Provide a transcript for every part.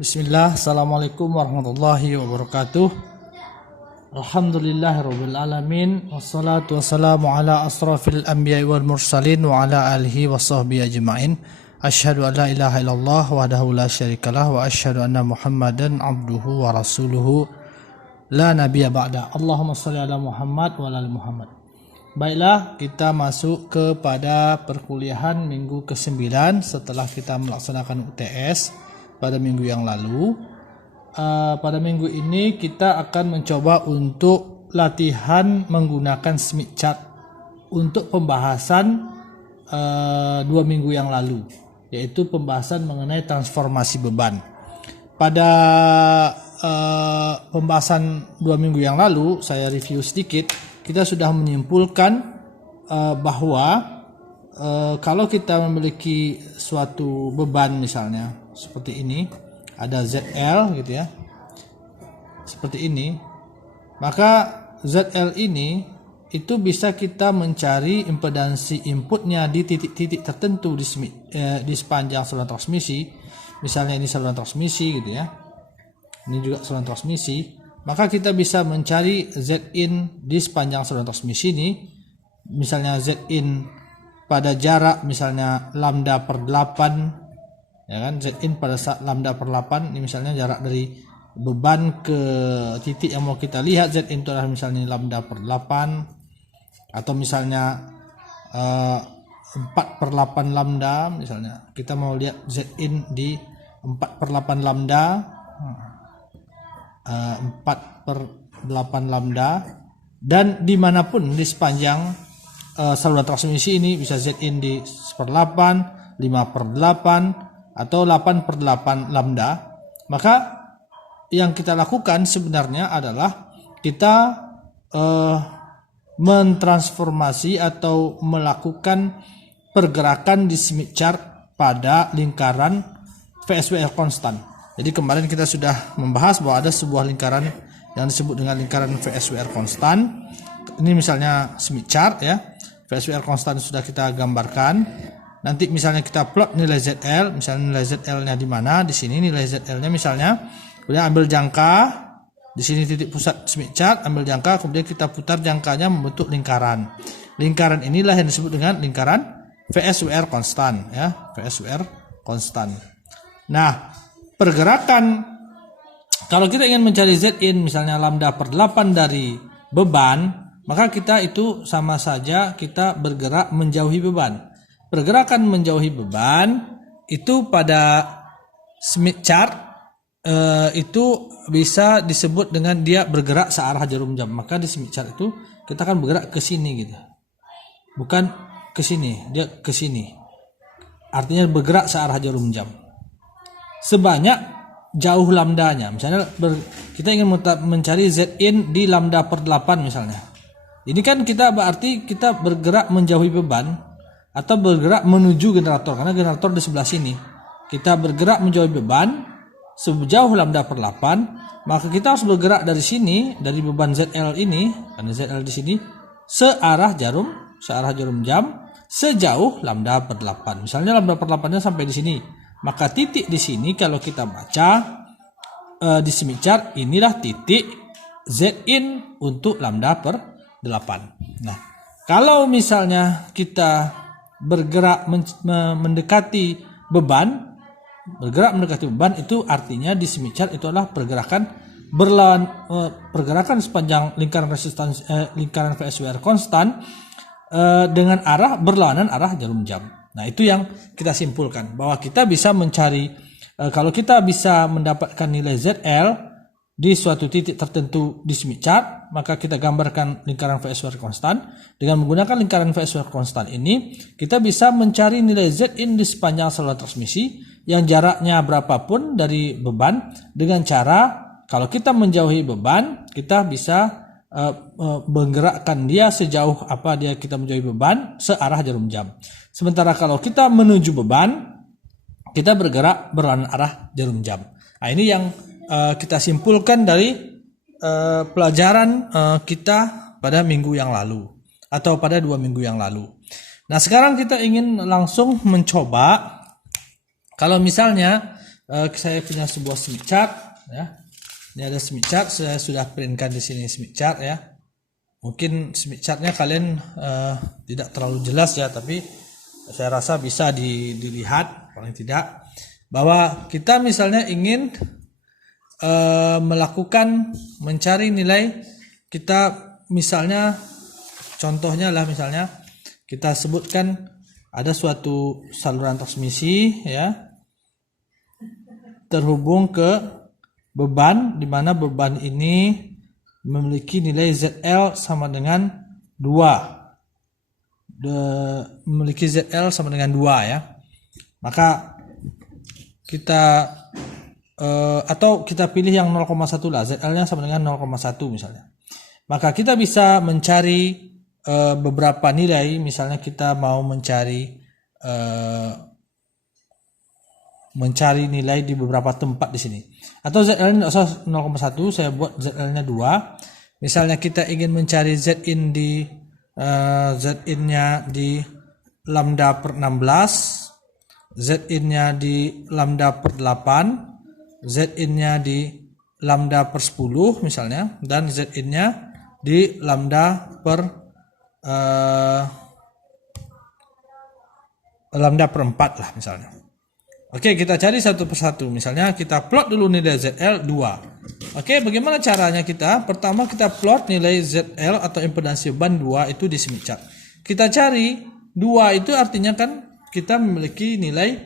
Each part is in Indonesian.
Bismillah, Assalamualaikum warahmatullahi wabarakatuh. Alhamdulillahirabbil alamin, wassalatu wassalamu ala asrafil anbiya'i wal mursalin wa ala alihi washabbihi ajmain. Asyhadu an la ilaha illallah wahdahu la syarikalah wa asyhadu anna Muhammadan abduhu wa rasuluhu la nabiyya ba'da. Allahumma shalli ala Muhammad wa ala ali Muhammad. Baiklah, kita masuk kepada perkuliahan minggu ke-9 setelah kita melaksanakan UTS pada minggu yang lalu. Pada minggu ini kita akan mencoba untuk latihan menggunakan Smith chart untuk pembahasan 2 minggu yang lalu, yaitu pembahasan mengenai transformasi beban. Pada pembahasan 2 minggu yang lalu, saya review sedikit, kita sudah menyimpulkan bahwa kalau kita memiliki suatu beban misalnya seperti ini, ada ZL gitu ya, seperti ini, maka ZL ini itu bisa kita mencari impedansi inputnya di titik-titik tertentu di sepanjang saluran transmisi. Misalnya ini saluran transmisi gitu ya, ini juga saluran transmisi, maka kita bisa mencari Zin di sepanjang saluran transmisi ini. Misalnya Zin pada jarak misalnya lambda per 8, ya kan, Zin pada lambda per 8 ini misalnya jarak dari beban ke titik yang mau kita lihat, Zin itu adalah misalnya lambda per 8, atau misalnya 4 per 8 lambda, misalnya kita mau lihat Zin di 4 per 8 lambda, 4 per 8 lambda, dan dimanapun di sepanjang saluran transmisi ini, bisa Zin di 1/8, 5 per 8, atau 8 per 8 lambda. Maka yang kita lakukan sebenarnya adalah kita mentransformasi atau melakukan pergerakan di Smith chart pada lingkaran VSWR konstan. Jadi kemarin kita sudah membahas bahwa ada sebuah lingkaran yang disebut dengan lingkaran VSWR konstan. Ini misalnya Smith chart ya, VSWR konstan sudah kita gambarkan. Nanti misalnya kita plot nilai ZL, misalnya nilai ZL-nya di mana? Di sini nilai ZL-nya misalnya. Kemudian ambil jangka, di sini titik pusat Smith chart, ambil jangka, kemudian kita putar jangkanya membentuk lingkaran. Lingkaran inilah yang disebut dengan lingkaran VSWR konstan ya, VSWR konstan. Nah, pergerakan kalau kita ingin mencari Zin misalnya lambda per 8 dari beban, maka kita itu sama saja kita bergerak menjauhi beban. Pergerakan menjauhi beban itu pada Smith chart itu bisa disebut dengan dia bergerak searah jarum jam. Maka di Smith chart itu kita akan bergerak ke sini gitu, bukan ke sini, dia ke sini. Artinya bergerak searah jarum jam sebanyak jauh lambdanya. Misalnya kita ingin mencari Zin di lambda per 8 misalnya. Ini kan kita berarti kita bergerak menjauhi beban atau bergerak menuju generator, karena generator di sebelah sini. Kita bergerak menjauhi beban sejauh lambda per 8, maka kita harus bergerak dari sini, dari beban ZL ini, karena ZL di sini, searah jarum jam sejauh lambda per 8. Misalnya lambda per 8-nya sampai di sini. Maka titik di sini kalau kita baca di Smith chart, inilah titik Zin untuk lambda per 8. Nah, kalau misalnya kita bergerak mendekati beban, itu artinya di Smith chart itu adalah pergerakan berlawan, pergerakan sepanjang lingkaran resistans lingkaran VSWR konstan dengan arah berlawanan arah jarum jam. Nah, itu yang kita simpulkan, bahwa kita bisa mencari kalau kita bisa mendapatkan nilai ZL di suatu titik tertentu di Smith chart, maka kita gambarkan lingkaran VSWR konstan. Dengan menggunakan lingkaran VSWR konstan ini, kita bisa mencari nilai Zin di sepanjang saluran transmisi yang jaraknya berapapun dari beban, dengan cara kalau kita menjauhi beban, kita bisa menggerakkan dia sejauh apa dia kita menjauhi beban searah jarum jam. Sementara kalau kita menuju beban, kita bergerak berlawanan arah jarum jam. Nah, ini yang kita simpulkan dari pelajaran kita pada minggu yang lalu atau pada 2 minggu yang lalu. Nah, sekarang kita ingin langsung mencoba Kalau misalnya saya punya sebuah Smith chart ya. Ini ada Smith chart, saya sudah printkan di sini Smith chart ya. Mungkin Smith chartnya kalian tidak terlalu jelas ya, tapi saya rasa bisa dilihat paling tidak bahwa kita misalnya ingin melakukan mencari nilai kita, misalnya contohnya lah, misalnya kita sebutkan ada suatu saluran transmisi ya terhubung ke beban, di mana beban ini memiliki nilai ZL sama dengan 2. Memiliki ZL sama dengan 2 ya. Maka kita atau kita pilih yang 0,1 lah, ZL-nya sama dengan 0,1 misalnya. Maka kita bisa mencari beberapa nilai, misalnya kita mau mencari nilai di beberapa tempat di sini. Atau ZL nya 0,1, saya buat ZL-nya 2. Misalnya kita ingin mencari Zin di Zin-nya di lambda per 16, Zin-nya di lambda per 8, Zin-nya di lambda per 10 misalnya, dan Zin-nya di lambda per 4 lah misalnya. Oke, kita cari satu persatu. Misalnya kita plot dulu nilai ZL 2. Oke, bagaimana caranya kita? Pertama kita plot nilai ZL atau impedansi beban 2 itu di Smith chart. Kita cari 2 itu artinya kan kita memiliki nilai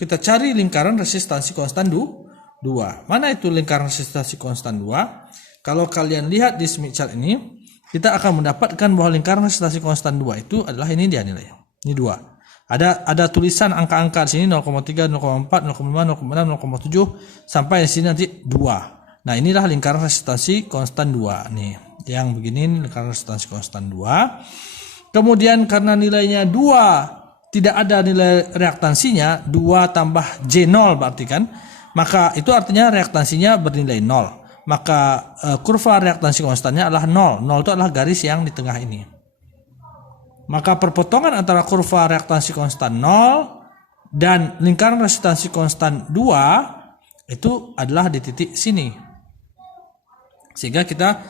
kita cari lingkaran resistansi konstan 2. Mana itu lingkaran resistansi konstan 2? Kalau kalian lihat di Smith chart ini, kita akan mendapatkan bahwa lingkaran resistansi konstan 2 itu adalah ini dia nilai. Ini 2. Ada tulisan angka-angka di sini 0,3, 0,4, 0,5, 0,6, 0,7 sampai di sini nanti 2. Nah, inilah lingkaran resistansi konstan 2 nih. Yang begini lingkaran resistansi konstan 2. Kemudian karena nilainya 2 tidak ada nilai reaktansinya, 2 tambah J0 berarti kan, maka itu artinya reaktansinya bernilai 0. Maka kurva reaktansi konstannya adalah 0. 0 itu adalah garis yang di tengah ini. Maka perpotongan antara kurva reaktansi konstan 0 dan lingkaran resistansi konstan 2 itu adalah di titik sini. Sehingga kita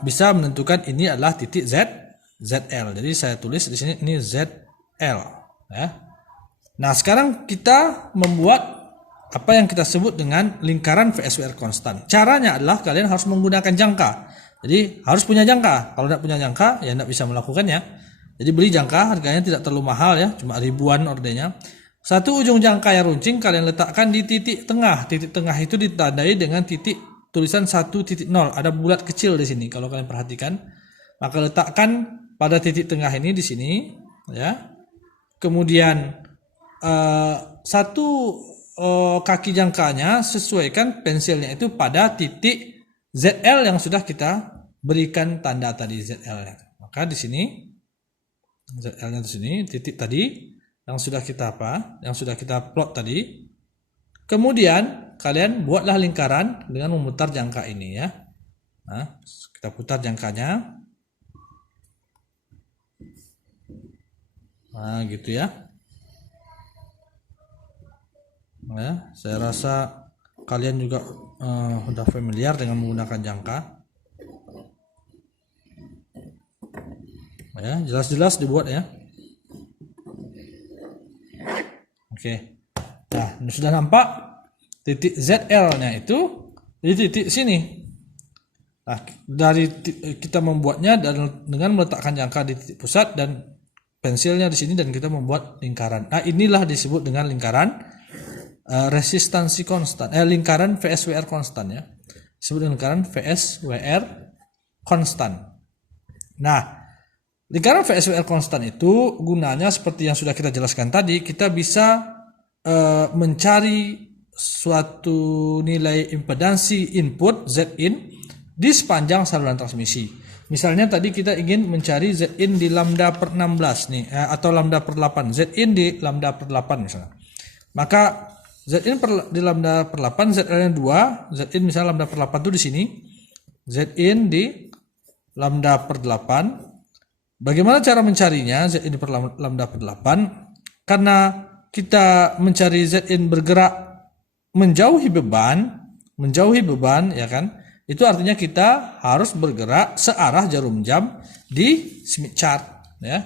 bisa menentukan ini adalah titik ZL. Jadi saya tulis di sini ini ZL ya. Nah, sekarang kita membuat apa yang kita sebut dengan lingkaran VSWR konstan. Caranya adalah kalian harus menggunakan jangka. Jadi harus punya jangka. Kalau tidak punya jangka ya tidak bisa melakukannya. Jadi beli jangka, harganya tidak terlalu mahal ya, cuma ribuan ordernya. Satu ujung jangka yang runcing kalian letakkan di titik tengah. Titik tengah itu ditandai dengan titik tulisan 1.0. Ada bulat kecil di sini kalau kalian perhatikan. Maka letakkan pada titik tengah ini di sini ya. Kemudian satu kaki jangkanya sesuaikan pensilnya itu pada titik ZL yang sudah kita berikan tanda tadi ZL. Maka di sini ZL-nya di sini, titik tadi yang sudah kita Yang sudah kita plot tadi. Kemudian kalian buatlah lingkaran dengan memutar jangka ini ya. Nah, kita putar jangkanya. Nah, gitu ya. Nah, saya rasa kalian juga sudah familiar dengan menggunakan jangka. Ya, jelas-jelas dibuat ya. Oke. Nah, ini sudah nampak titik ZL-nya itu di titik sini. Nah, dari kita membuatnya dengan meletakkan jangka di titik pusat dan pensilnya di sini dan kita membuat lingkaran. Nah, inilah disebut dengan lingkaran resistansi konstan. Lingkaran VSWR konstan ya. Disebut dengan lingkaran VSWR konstan. Nah, lingkaran VSWR konstan itu gunanya seperti yang sudah kita jelaskan tadi, kita bisa mencari suatu nilai impedansi input Zin di sepanjang saluran transmisi. Misalnya tadi kita ingin mencari Zin di lambda per 16 nih, atau lambda per 8, Zin di lambda per 8 misalnya. Maka Zin di lambda per 8, ZL-nya 2, Zin misalnya lambda per 8 itu di sini, Zin di lambda per 8. Bagaimana cara mencarinya Zin per lambda per 8? Karena kita mencari Zin bergerak menjauhi beban ya kan, itu artinya kita harus bergerak searah jarum jam di Smith chart ya.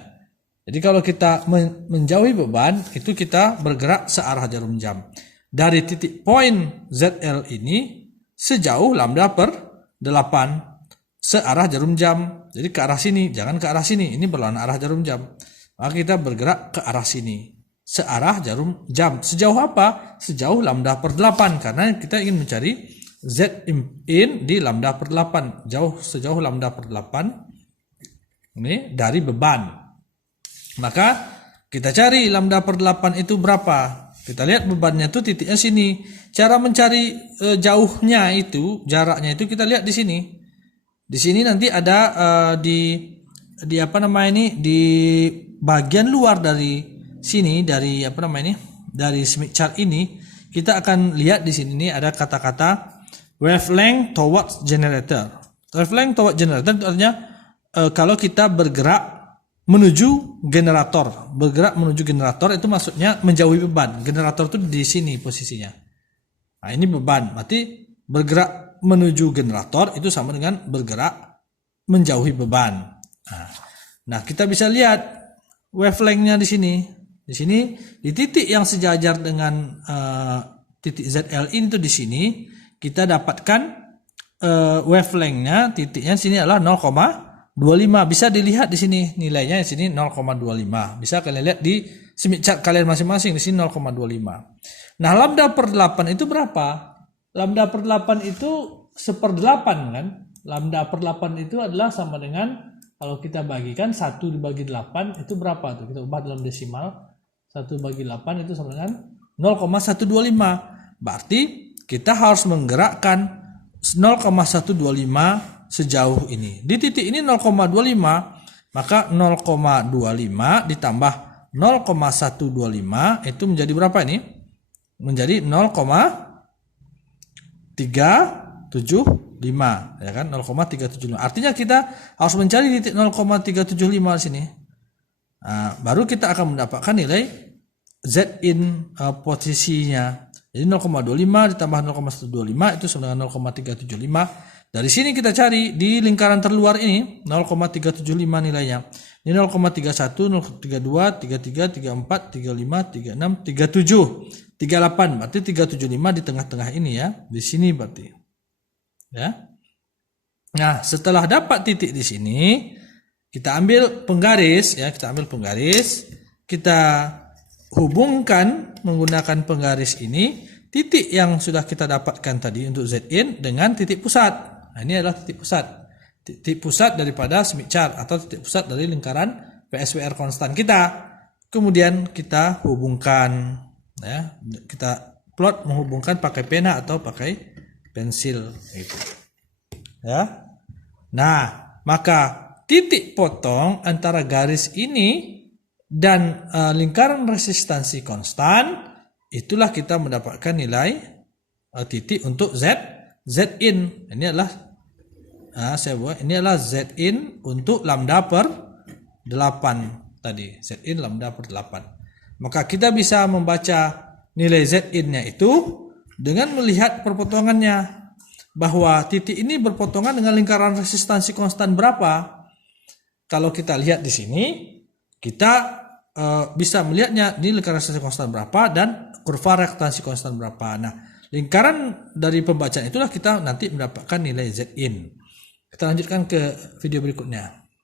Jadi kalau kita menjauhi beban, itu kita bergerak searah jarum jam dari titik poin ZL ini sejauh lambda per 8 searah jarum jam. Jadi ke arah sini, jangan ke arah sini, ini berlawanan arah jarum jam. Maka kita bergerak ke arah sini searah jarum jam. Sejauh apa? Sejauh lambda per 8, karena kita ingin mencari Z in di lambda per 8, sejauh lambda per 8 ini dari beban. Maka kita cari lambda per 8 itu berapa. Kita lihat bebannya itu titiknya sini. Cara mencari jauhnya itu, jaraknya itu kita lihat di sini. Di sini nanti ada di apa namanya ini, di bagian luar dari sini, dari apa namanya ini, dari Smith chart ini, kita akan lihat di sini ada kata-kata wavelength towards generator. Wavelength towards generator itu artinya kalau kita bergerak menuju generator, itu maksudnya menjauhi beban. Generator itu di sini posisinya. Nah, ini beban, berarti bergerak menuju generator itu sama dengan bergerak menjauhi beban. Nah, kita bisa lihat wavelength-nya di sini. Di sini di titik yang sejajar dengan titik ZL itu di sini kita dapatkan wavelength-nya, titiknya sini adalah 0,25. Bisa dilihat di sini nilainya di sini 0,25. Bisa kalian lihat di Smith chart kalian masing-masing di sini 0,25. Nah, lambda per 8 itu berapa? Lambda per 8 itu 1/8 kan? Lambda per 8 itu adalah sama dengan, kalau kita bagikan 1 dibagi 8 itu berapa tuh? Kita ubah dalam desimal. 1 bagi 8 itu sama dengan 0,125. Berarti kita harus menggerakkan 0,125 sejauh ini. Di titik ini 0,25, maka 0,25 ditambah 0,125 itu menjadi berapa ini? Menjadi 0,375 ya kan, 0,375. Artinya kita harus mencari titik 0,375 di sini. Nah, baru kita akan mendapatkan nilai Z in posisinya. Jadi 0,25 ditambah 0,125 itu sama dengan 0,375. Dari sini kita cari di lingkaran terluar ini 0,375 nilainya. Ini 0,31, 0,32, 33, 34, 35, 36, 37, 38. Berarti 375 di tengah-tengah ini ya. Di sini berarti. Ya. Nah, setelah dapat titik di sini, kita ambil penggaris ya, kita hubungkan menggunakan penggaris ini titik yang sudah kita dapatkan tadi untuk Zin dengan titik pusat. Nah, ini adalah titik pusat daripada Smith chart atau titik pusat dari lingkaran PSWR konstan kita. Kemudian kita hubungkan ya, kita plot menghubungkan pakai pena atau pakai pensil gitu. Ya. Nah, maka titik potong antara garis ini dan lingkaran resistansi konstan, itulah kita mendapatkan nilai titik untuk Zin. Ini adalah ini adalah Zin untuk lambda per 8 tadi. Zin lambda per 8. Maka kita bisa membaca nilai Zin-nya itu dengan melihat perpotongannya, bahwa titik ini berpotongan dengan lingkaran resistansi konstan berapa. Kalau kita lihat di sini, kita bisa melihatnya di lingkaran resistansi konstan berapa dan kurva reaktansi konstan berapa. Nah, lingkaran dari pembacaan itulah kita nanti mendapatkan nilai Zin. Kita lanjutkan ke video berikutnya.